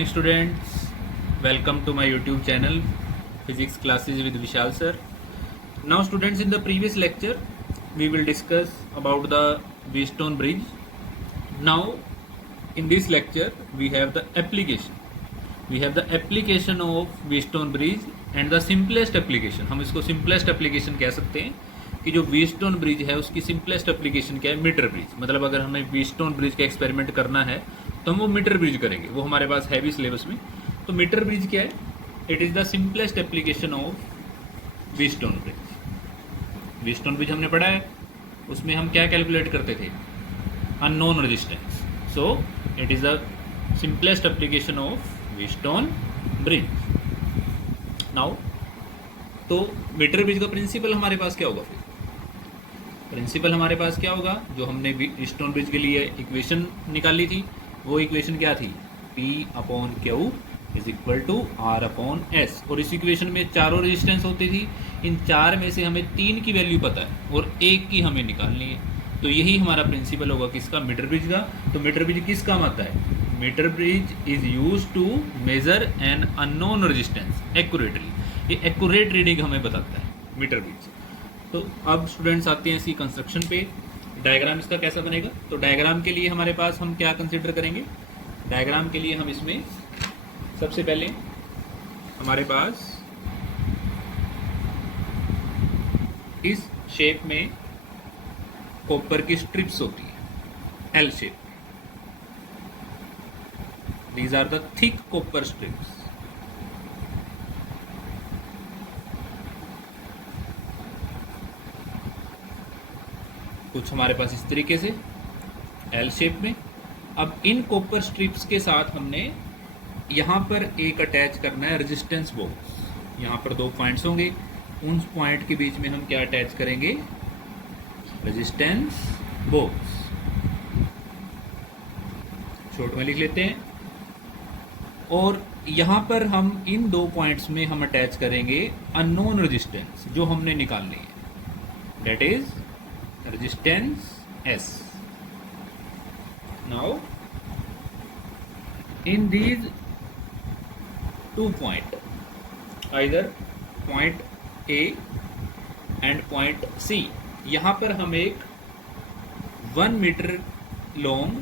morning students, welcome to my YouTube channel Physics Classes with Vishal sir. Now students, in the previous lecture we will discuss about the Wheatstone bridge. Now in this lecture we have the application. We have the application of Wheatstone bridge and the simplest application. हम इसको simplest application कह सकते हैं कि जो Wheatstone bridge है उसकी simplest application क्या है, मीटर ब्रिज. मतलब अगर हमें व्हीटस्टोन ब्रिज का एक्सपेरिमेंट करना है तो हम वो मीटर ब्रिज करेंगे, वो हमारे पास है भी सिलेबस में. तो मीटर ब्रिज क्या है? It is the simplest application of Wheatstone bridge. Wheatstone bridge हमने पढ़ा है, उसमें हम क्या कैलकुलेट करते थे? Unknown resistance. So it is the simplest application of Wheatstone bridge. Now तो मीटर ब्रिज का प्रिंसिपल हमारे पास क्या होगा? फिर प्रिंसिपल हमारे पास क्या होगा? जो हमने व्हीटस्टोन ब्रिज के लिए इक्वेशन निकाली थी, वो इक्वेशन क्या थी? P/Q is equal to R/S. और इस इक्वेशन में चारों रेजिस्टेंस होती थी. इन चार में से हमें 3 की वैल्यू पता है और 1 की हमें निकालनी है. तो यही हमारा प्रिंसिपल होगा किसका? मीटर ब्रिज का. तो मीटर ब्रिज किस काम आता है? Metre bridge is use to measure an unknown resistance accurately. ये एक्यूरेट रीडिंग हमें बताता है मीटर ब्रिज. तो अब स्टूडेंट्स आते हैं इसकी कंस्ट्रक्शन पे. डायग्राम इसका कैसा बनेगा? तो डायग्राम के लिए हमारे पास हम क्या कंसिडर करेंगे? डायग्राम के लिए हम इसमें सबसे पहले हमारे पास इस शेप में कॉपर की स्ट्रिप्स होती है, L shape. These are the thick copper strips. कुछ हमारे पास इस तरीके से एल शेप में. अब इन कॉपर स्ट्रिप्स के साथ हमने यहाँ पर एक अटैच करना है रेजिस्टेंस बॉक्स. यहाँ पर 2 पॉइंट्स होंगे, उन पॉइंट के बीच में हम क्या अटैच करेंगे? Resistance box. शॉर्ट में लिख लेते हैं. और यहाँ पर हम इन 2 पॉइंट्स में हम अटैच करेंगे अननोन रेजिस्टेंस जो हमने निकालनी है, that is resistance S. Now in these 2 points, either point A and point C, यहाँ पर हम एक 1 मीटर लॉन्ग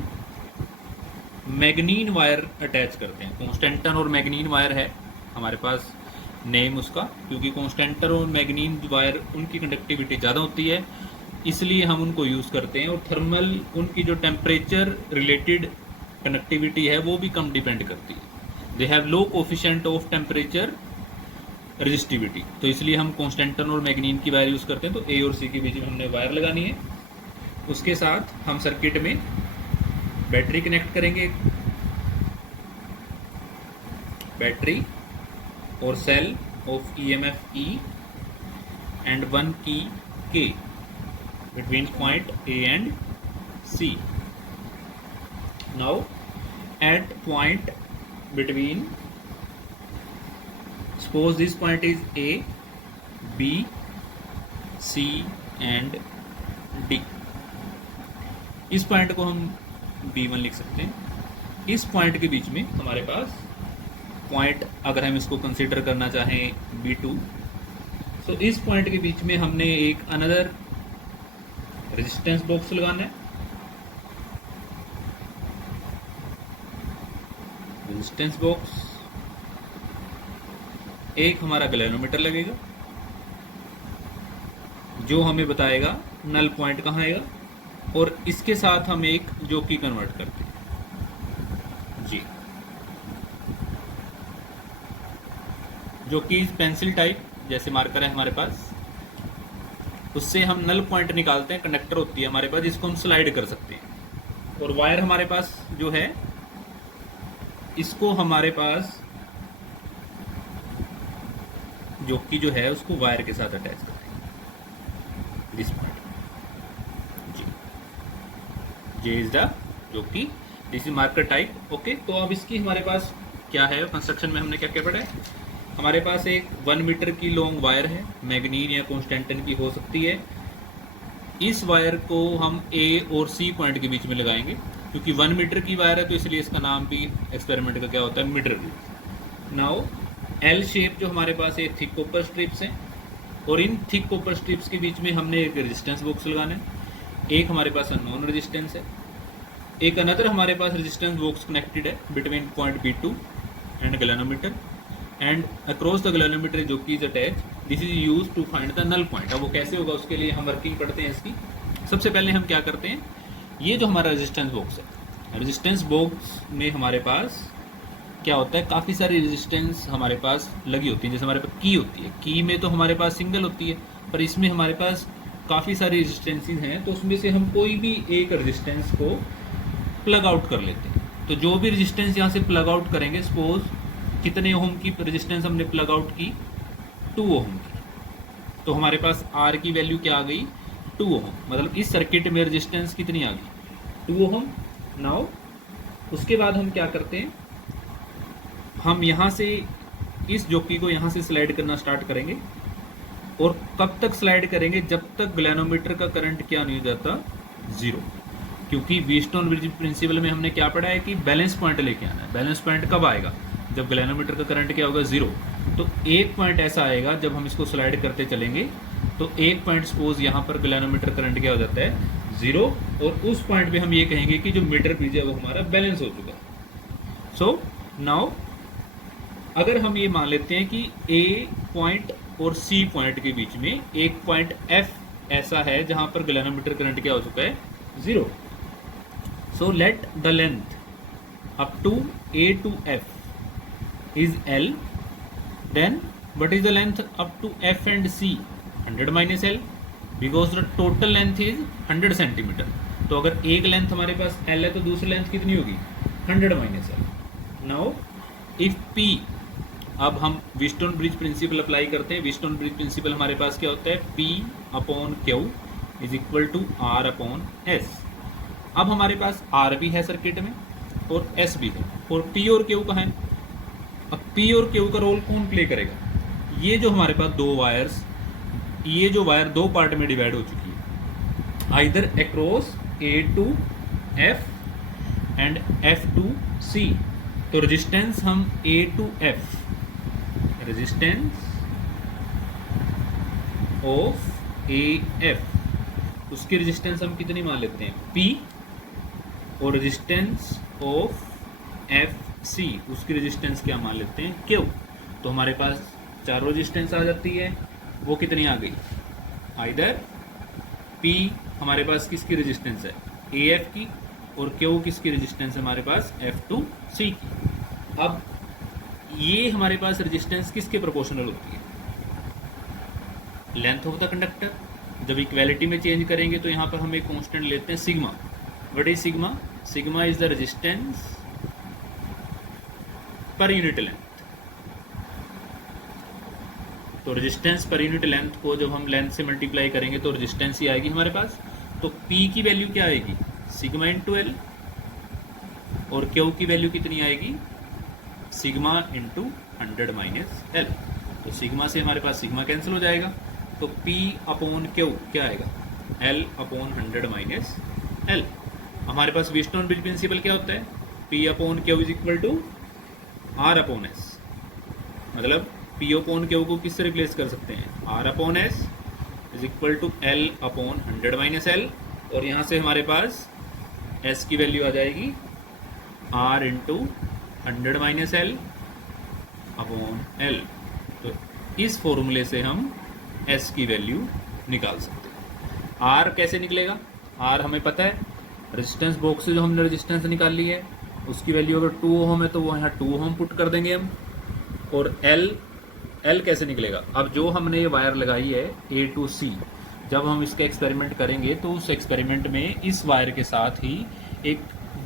मैग्नीन वायर अटैच करते हैं. कॉन्स्टेंटन और मैग्नीन वायर है हमारे पास नेम उसका, क्योंकि कॉन्स्टेंटन और मैग्नीन वायर उनकी कंडक्टिविटी ज़्यादा होती है, इसलिए हम उनको यूज़ करते हैं. और थर्मल उनकी जो टेम्परेचर रिलेटेड कनेक्टिविटी है वो भी कम डिपेंड करती है. They have low coefficient of temperature resistivity. तो इसलिए हम कॉन्स्टेंटन और मैग्नीन की वायर यूज़ करते हैं. तो ए और सी के बीच में हमने वायर लगानी है. उसके साथ हम सर्किट में बैटरी कनेक्ट करेंगे, बैटरी और cell of EMF E and 1 की K between point A and C. Now at point between, suppose this point is A, B, C and D. इस पॉइंट को हम B1 लिख सकते हैं. इस पॉइंट के बीच में हमारे पास पॉइंट, अगर हम इसको कंसीडर करना चाहें B2, तो इस पॉइंट के बीच में हमने एक अनदर रेजिस्टेंस बॉक्स लगाना है. रेजिस्टेंस बॉक्स, एक हमारा गैल्वेनोमीटर लगेगा जो हमें बताएगा नल पॉइंट कहाँ आएगा. और इसके साथ हम एक जॉकी कन्वर्ट करते हैं जी. जॉकी पेंसिल टाइप जैसे मार्कर है हमारे पास, उससे हम नल पॉइंट निकालते हैं. कंडक्टर होती है हमारे पास जिसको हम स्लाइड कर सकते हैं. और वायर हमारे पास जो है, इसको हमारे पास जॉकी जो है उसको वायर के साथ अटैच करते हैं this point G. J is the jockey, this is marker type. Okay, तो अब इसकी हमारे पास क्या है कंस्ट्रक्शन में हमने क्या क्या पढ़ा है? हमारे पास एक 1 मीटर की लॉन्ग वायर है, मैग्नीन या कॉन्स्टेंटन की हो सकती है. इस वायर को हम A और C पॉइंट के बीच में लगाएंगे. क्योंकि 1 मीटर की वायर है तो इसलिए इसका नाम भी एक्सपेरिमेंट का क्या होता है, metre bridge. Now L shape जो हमारे पास है थिक कॉपर स्ट्रिप्स हैं, और इन थिक कॉपर स्ट्रिप्स के बीच में हमने एक रेजिस्टेंस बॉक्स लगाना है। एक हमारे पास अननोन रेजिस्टेंस है, एक अनदर हमारे पास रेजिस्टेंस बॉक्स कनेक्टेड है between point B2 and galvanometer, and across the galvanometer जो key is attach, this is use to find the null point. अब वो कैसे होगा उसके लिए हम वर्किंग पढ़ते हैं इसकी। सबसे पहले हम क्या करते हैं, ये जो हमारा रेजिस्टेंस बॉक्स है, रेजिस्टेंस बॉक्स में हमारे पास क्या होता है, काफ़ी सारी रेजिस्टेंस हमारे पास लगी होती है। जैसे हमारे पास की होती है, की में तो हमारे पास सिंगल होती है, पर इसमें हमारे पास काफ़ी सारी रेजिस्टेंसेज हैं, तो उसमें से हम कोई भी एक रेजिस्टेंस को प्लग आउट कर लेते हैं। तो जो भी रेजिस्टेंस यहाँ से प्लग आउट करेंगे, सपोज कितने ओम की रेजिस्टेंस हमने प्लग आउट की, 2 ओम की, तो हमारे पास आर की वैल्यू क्या आ गई, 2 ओम। मतलब इस सर्किट में रेजिस्टेंस कितनी आ गई, 2 ओम। नाउ उसके बाद हम क्या करते हैं, हम यहाँ से इस जोकी को यहाँ से स्लाइड करना स्टार्ट करेंगे, और कब तक स्लाइड करेंगे, जब तक गैल्वेनोमीटर का करंट क्या नहीं हो जाता, 0। क्योंकि व्हीटस्टोन ब्रिज प्रिंसिपल में हमने क्या पढ़ा है कि बैलेंस पॉइंट लेके आना है। बैलेंस पॉइंट कब आएगा, जब गैल्वेनोमीटर का करंट क्या होगा, 0। तो एक पॉइंट ऐसा आएगा जब हम इसको स्लाइड करते चलेंगे, तो एक पॉइंट सपोज यहाँ पर गैल्वेनोमीटर करंट क्या हो जाता है, 0, और उस पॉइंट पे हम ये कहेंगे कि जो मीटर ब्रिज है वो हमारा बैलेंस हो चुका है। सो नाउ अगर हम ये मान लेते हैं कि ए पॉइंट और सी पॉइंट के बीच में एक पॉइंट एफ ऐसा है जहां पर गैल्वेनोमीटर करंट क्या हो चुका है, 0। So let the length up to A to F is L, then what is the length up to F and C, 100 minus L, because the total length is 100 centimetre. तो अगर एक length हमारे पास L है तो दूसरी length कितनी होगी, 100 minus L. Now if P, अब हम व्हीटस्टोन ब्रिज प्रिंसिपल अप्लाई करते हैं। व्हीटस्टोन ब्रिज प्रिंसिपल हमारे पास क्या होता है, P upon Q is equal to R upon S। अब हमारे पास R भी है सर्किट में और S भी है, और P और Q कहाँ है। अब P और Q का रोल कौन प्ले करेगा, ये जो हमारे पास दो वायर्स, ये जो वायर दो पार्ट में डिवाइड हो चुकी है, either across A to F and F to C। तो रेजिस्टेंस हम A to F, resistance of A F, उसकी रेजिस्टेंस हम कितनी मान लेते हैं, P, और रेजिस्टेंस ऑफ एफ सी, उसकी रेजिस्टेंस क्या मान लेते हैं, Q। तो हमारे पास चारों रेजिस्टेंस आ जाती है, वो कितनी आ गई, आइदर P हमारे पास किसकी रेजिस्टेंस है, ए एफ की, और Q किसकी रेजिस्टेंस है हमारे पास, F टू C की। अब ये हमारे पास रेजिस्टेंस किसके प्रोपोर्शनल होती है, लेंथ ऑफ द कंडक्टर। जब इक्वालिटी में चेंज करेंगे तो यहाँ पर हम एक कांस्टेंट लेते हैं sigma. What is sigma, sigma is the resistance per unit length. तो रेजिस्टेंस पर यूनिट लेंथ को जब हम लेंथ से मल्टीप्लाई करेंगे तो रेजिस्टेंस ही आएगी हमारे पास। तो P की वैल्यू क्या आएगी, सिग्मा इंटू एल, और Q की वैल्यू कितनी आएगी, सिग्मा इंटू 100 माइनस एल। तो सिग्मा से हमारे पास सिग्मा कैंसिल हो जाएगा, तो P अपॉन Q क्या आएगा, L अपॉन 100 माइनस एल। हमारे पास व्हीटस्टोन ब्रिज प्रिंसिपल क्या होता है, P upon Q is equal to R upon S। मतलब P अपॉन Q को किससे रिप्लेस कर सकते हैं, R upon S is equal to L upon 100 minus L, और यहाँ से हमारे पास S की वैल्यू आ जाएगी R into 100 minus L upon L. तो इस फॉर्मूले से हम S की वैल्यू निकाल सकते हैं। R कैसे निकलेगा, R हमें पता है, रेजिस्टेंस बॉक्स से जो हमने रेजिस्टेंस निकाल ली है उसकी वैल्यू अगर 2 ओम है तो वो यहाँ 2 ओम पुट कर देंगे हम। और L कैसे निकलेगा, अब जो हमने ये वायर लगाई है A टू C, जब हम इसका एक्सपेरिमेंट करेंगे तो उस एक्सपेरिमेंट में इस वायर के साथ ही एक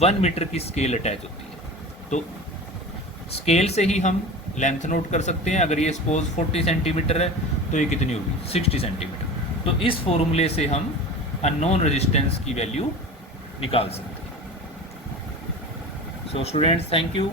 1 मीटर की स्केल अटैच होती है। तो स्केल से ही हम लेंथ नोट कर सकते हैं। अगर ये सपोज 40 सेंटीमीटर है तो ये कितनी होगी, 60 सेंटीमीटर। तो इस फॉर्मूले से हम अननोन रेजिस्टेंस की वैल्यू निकाल सकते हैं। So students, thank you.